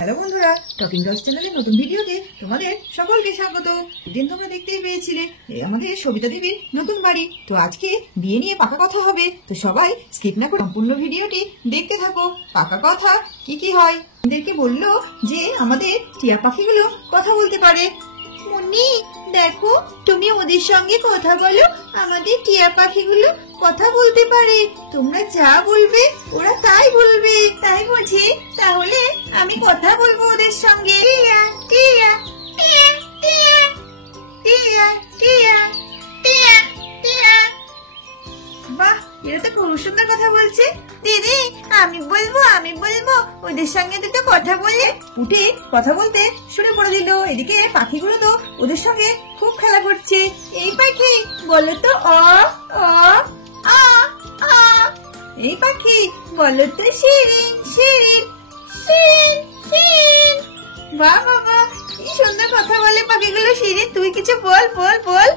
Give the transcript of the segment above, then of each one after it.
Hello বন্ধুরা, talking dolls চ্যানেলের নতুন ভিডিওতে তোমাদের সকলকে স্বাগত। দিন তোমরা দেখতেই পেয়েছিলে আমাদের সবিতা দেবীর নতুন বাড়ি। তো আজকে বিয়ে নিয়ে পাকা কথা হবে, তো সবাই স্কিপ না করে সম্পূর্ণ ভিডিওটি দেখতে থাকো। পাকা কথা কি কি হয়? এদেরকে বললো যে আমাদের টিয়া পাখিগুলো কথা বলতে পারে। মুন্নি দেখো, তুমি ওদের সঙ্গে কথা বলো, আমাদের টিয়া পাখিগুলো কথা বলতে পারে। তোমরা যা বলবে ওরা তাই বলবে। তাই বুঝি? তাহলে আমি কথা বলবো ওদের সঙ্গে। টিয়া টিয়া টিয়া টিয়া টিয়া টিয়া টিয়া টিয়া। বাহ, এরা তো খুব সুন্দর কথা বলছে। দিদি আমি বলবো ওদের সঙ্গে দুটো কথা বলে। উঠে কথা বলতে শুরু করে দিল। এদিকে পাখিগুলো তো ওদের সঙ্গে খুব খেলা করছে। এই পাখি বলো তো অ অ আ আ। এই পাখি বলো তো শিরিন শিরিন শিরিন শিরিন। বাহ বাবা, কি সুন্দর কথা বলে পাখিগুলো। শিরিন তুই কিছু বল বল বল।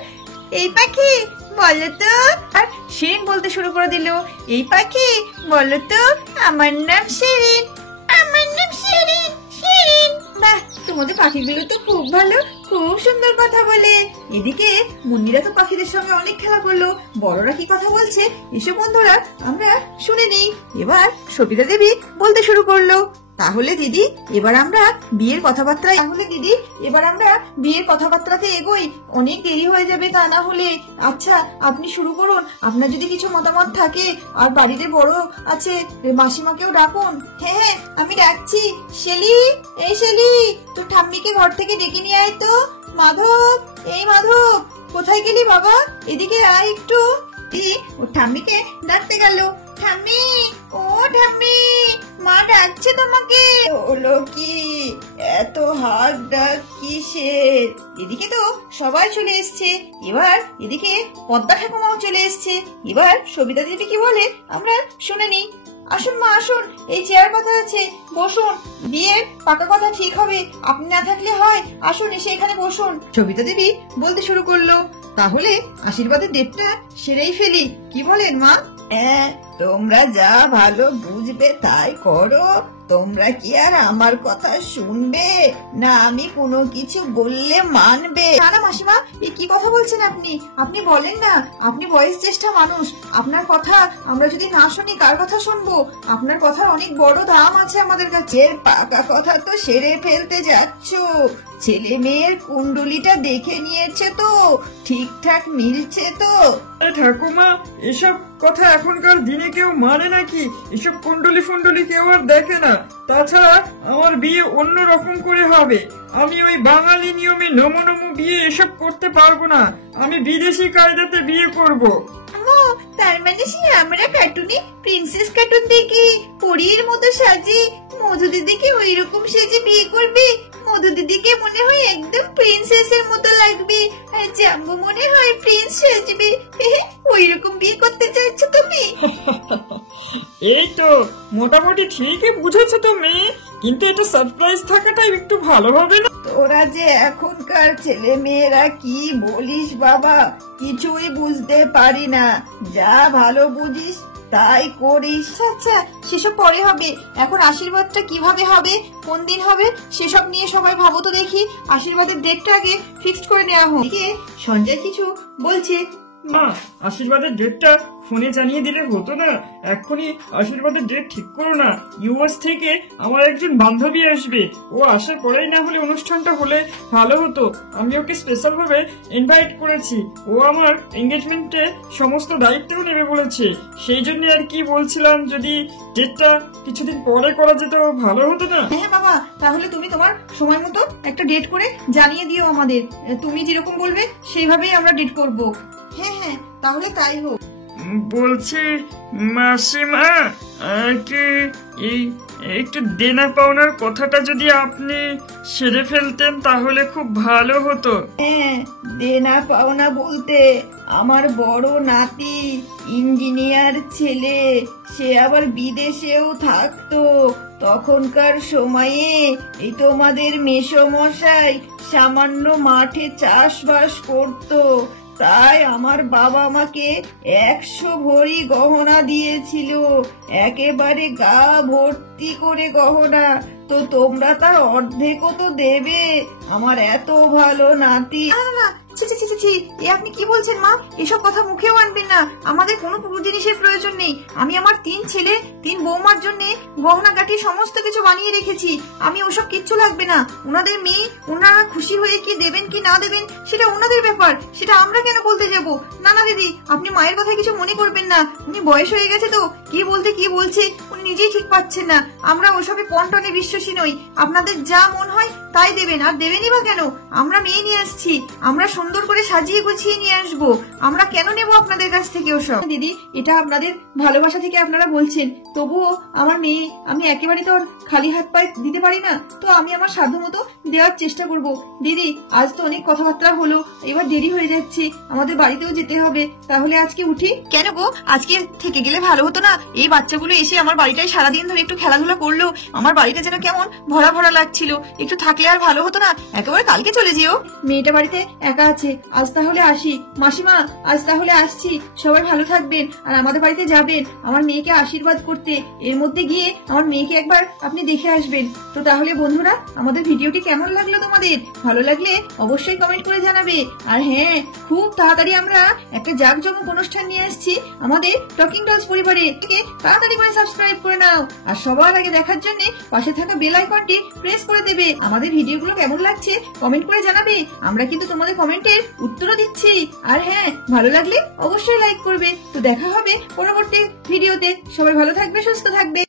এই পাখি বলো তো। আর শিরিন বলতে শুরু করে দিল। এই পাখি বলো তো আমার নাম শিরিন, আমার নাম শিরিন শিরিন। বাহ, তোমাদের পাখিগুলো তো খুব ভালো, খুব সুন্দর কথা বলে। এদিকে মুন্নিরা তো পাখিদের সঙ্গে অনেক খেলা করলো। বড়রা কি কথা বলছে এসব বন্ধুরা আমরা শুনে নেই। এবার সবিতা দেবী বলতে শুরু করলো, তাহলে দিদি এবার আমরা বিয়ের কথাবার্তাতে এগোই। অনেক দেরি হয়ে যাবে তা না হলে। আচ্ছা আপনি শুরু করুন, আপনার যদি কিছু মতামত থাকে। আর বাড়িতে বড় আছে, মাসিমাকেও ডাকুন। হ্যাঁ আমি ডাকছি। শেলি, এই শেলি, তোর ঠাম্মিকে ঘর থেকে ডেকে নিয়ে আয় তো। মাধব, এই মাধব, কোথায় গেলি বাবা? এদিকে আয় একটু। ও ঠাম্মিকে ডাকতে গেল। ঠাম্মি, ও ঠাম্মি, মা ডাকছে তোমাকে। হলো কি, এত হাক ডাক কিসের? এদিকে তো সবাই চলে এসছে। এবার এদিকে পদ্মা ঠাকুমাও চলে এসছে। এবার সবিতা দেবী কি বলে আমরা শুনে নিই। আসুন মা আসুন, এই চেয়ার পাতা আছে, বসুন। বিয়ের পাকা কথা ঠিক হবে, আপনি না থাকলে হয়। আসুন এসে এখানে বসুন। সবিতা দেবী বলতে শুরু করলো, তাহলে আশীর্বাদের ডেটটা সেরেই ফেলি, কি বলেন মা? হ্যাঁ, তোমরা যা ভালো বুঝবে তাই করো। তোমরা কি আর আমার কথা শুনবে না আমি কোনো কিছু বললে মানবে? না না মাসিমা, এই কি কথা বলছেন আপনি? আপনি বলেন না, আপনি বয়স জ্যেষ্ঠ মানুষ। আপনার কথা আমরা যদি না শুনি কার কথা শুনবো? আপনার কথার অনেক বড় দাম আছে আমাদের কাছে। পাকা কথা তো সেরে ফেলতে যাচ্ছ। ছেলে মেয়ের কুণ্ডলিটা দেখে নিয়েছে তো? ঠিকঠাক মিলছে তো? ঠাকুমা, এসব কথা এখনকার দিনে কেউ মানে নাকি? এসব কুণ্ডলি ফুন্ডলি কেউ আর দেখে না। তাছাড়া আমার বিয়ে অন্য রকম করে হবে। আমি ওই বাঙালি নিয়মে নমো নমো বিয়ে এসব করতে পারবো না। আমি বিদেশি কায়দাতে বিয়ে করব। তার মানে সে আমরা কার্টুনে প্রিন্সেস কার্টুন দেখি পরীর মতো সাজে মধু দিদিকে ওই রকম সেজে বিয়ে করবে। মধু দিদিকে মনে হয় একদম প্রিন্সেসের মতো লাগবে, আর জাম্বু মনে হয় প্রিন্স সাজবে। ওই রকম বিয়ে করতে চাইছো তুমি? এই তো মোটামুটি ঠিকই বুঝেছো তুমি, কিন্তু এটা সারপ্রাইজ থাকাটাই একটু ভালো হবে না? তোরা যে এখনকার ছেলে মেয়েরা কি বলিস বাবা, কিছুই বুঝতে পারি না। যা ভালো বুঝিস তাই করিস। আচ্ছা সেসব পরে হবে, এখন আশীর্বাদটা কিভাবে হবে, কোন দিন হবে সেসব নিয়ে সবাই ভাবো তো দেখি। আশীর্বাদের ডেটটা আগে ফিক্সড করে নেওয়া হোক। সঞ্জয় কিছু বলছে। মা, আশীর্বাদের ডেটটা ফোনে জানিয়ে দিলে হতো না? এখনই আশীর্বাদের ডেট ঠিক করো না। ইউএস থেকে আমার একজন বান্ধবী আসবে, ও আসার পরেই না হলে অনুষ্ঠানটা হলে ভালো হতো। আমি ওকে স্পেশাল ভাবে ইনভাইট করেছি। ও আমার এঙ্গেজমেন্টে সমস্ত দায়িত্বও নেবে বলেছে। সেই জন্য আর কি বলছিলাম, যদি ডেটটা কিছুদিন পরে করা যেত ভালো হতো না? হ্যাঁ বাবা, তাহলে তুমি তোমার সময় মতো একটা ডেট করে জানিয়ে দিও আমাদের। তুমি যেরকম বলবে সেইভাবেই আমরা ডেট করব। হ্যাঁ হ্যাঁ, তাহলে তাই হোক। বলছি মাসিমা, কি এই একটু দেনা পাওনার কথাটা যদি আপনি সেরে ফেলতেন তাহলে খুব ভালো হতো। হ্যাঁ, দেনা পাওনা বলতে আমার বড় নাতি ইঞ্জিনিয়ার ছেলে, সে আবার বিদেশেও থাকতো। তখনকার সময়ে এই তোমাদের মেসোমশাই সামান্য মাঠে চাষবাস করতো। তাই আমার বাবা আমাকে 100 ভরি গহনা দিয়েছিল, একেবারে গা ভর্তি করে গহনা। তো তোমরা তার অর্ধেকও তো দেবে, আমার এত ভালো নাতি। না, ছি ছি ছি ছি, এ আপনি কি বলছেন মা? এসব কথা মুখেও আনবেন না। আমাদের কোনো জিনিসের প্রয়োজন নেই। আমি আমার 3 ছেলে 3 বৌমার জন্য গহনা গাঁটি সমস্ত কিছু বানিয়ে রেখেছি। আমি ওসব কিচ্ছু লাগবে না। ওনাদের মেয়ে, ওনারা খুশি হয়ে কি দেবেন কি না দেবেন সেটা ওনাদের ব্যাপার, সেটা আমরা কেন বলতে যাব? না না দিদি, আপনি মায়ের কথা কিছু মনে করবেন না। উনি বয়স হয়ে গেছে তো, কি বলতে কি বলছে উনি নিজেই ঠিক পাচ্ছেন না। আমরা ওসবে পন্টনে বিশ্বাসী নই। আপনাদের যা মন হয় তাই দেবেন, আর দেবেনই বা কেন? আমরা মেয়ে নিয়ে আসছি, আমরা সুন্দর করে সাজিয়ে গুছিয়ে নিয়ে আসবো। আমরা কেন নেব আপনাদের কাছ থেকে ওসব? দিদি, এটা আপনাদের ভালোবাসা থেকে আপনারা বলছেন, তবুও আমার মেয়ে, আমি একেবারে তো খালি হাত পায়ে দিতে পারি না। তো আমি আমার সাধ্যমতো দেওয়ার চেষ্টা করব। দিদি, আজ তো অনেক কথাবার্তা হলো, এবার দেরি হয়ে যাচ্ছে, আমাদের বাড়িতেও যেতে হবে। তাহলে আজকে উঠি? কেন গো, আজকে থেকে গেলে ভালো হতো না? এই বাচ্চাগুলো এসে আমার বাড়িটায় সারাদিন ধরে একটু খেলাধুলা করলো, আমার বাড়িটা যেন কেমন ভরা ভরা লাগছিল। একটু থাকলে আর ভালো হতো না? একেবারে কালকে চলে যেও। মেয়েটা বাড়িতে একা আছে, আজ তাহলে আসি। মাসিমা, আজ তাহলে আসছি, সবাই ভালো থাকবেন, আর আমাদের বাড়িতে যাবেন আমার মেয়েকে আশীর্বাদ করতে। এর মধ্যে গিয়ে আমার মেয়েকে একবার আপনি দেখে আসবেন। তো তাহলে বন্ধুরা, আমাদের ভিডিওটি কেমন লাগলো তোমাদের? ভালো লাগলে অবশ্যই কমেন্ট করে জানাবে। আর হ্যাঁ, খুব তাড়াতাড়ি আমরা একটা জাঁকজমক অনুষ্ঠান নিয়ে আসছি আমাদের টকিং ডলস পরিবারে। তাড়াতাড়ি করে সাবস্ক্রাইব করে নাও, আর সবার আগে দেখার জন্য পাশে থাকা বেল আইকনটি প্রেস করে দেবে। আমাদের ভিডিওগুলো কেমন লাগছে কমেন্ট করে জানাবে, আমরা কিন্তু তোমাদের কমেন্টের উত্তরও দিচ্ছি। আর হ্যাঁ, ভালো লাগলে অবশ্যই লাইক করবে। তো দেখা হবে পরবর্তী ভিডিওতে। সবাই ভালো থাকবে, সুস্থ থাকবে।